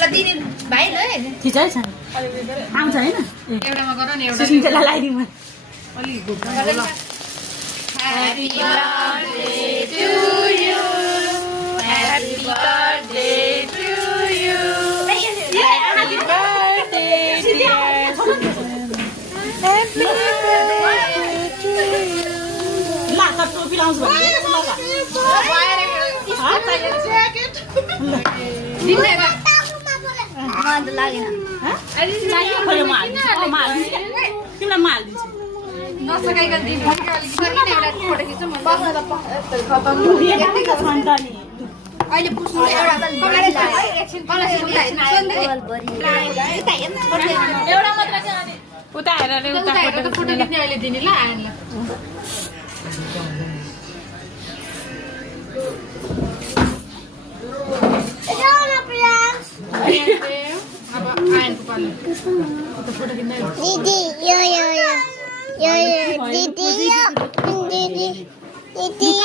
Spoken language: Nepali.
ल दिदी भाइ ल खिचाइ छ आउँछ हैन एउटामा गर नि एउटा सुसिन्जेलाई लगाइदिउँ म अलि घुम्नु ल Happy birthday to you Happy birthday to you Happy birthday dear Happy birthday to you ला त टोपी लाउँछ भने ल तिमीलाई म हालिदिन्छु नसकाइकन दिनु एउटा फोटो खिच्छु म अहिले पुस्नु एउटा मात्र चाहिँ उता हेरेर उता फोटो खिच्ने अहिले दिने ल आएन ल अब आएको पालो फोटो खिच्ने दीदी यो दीदी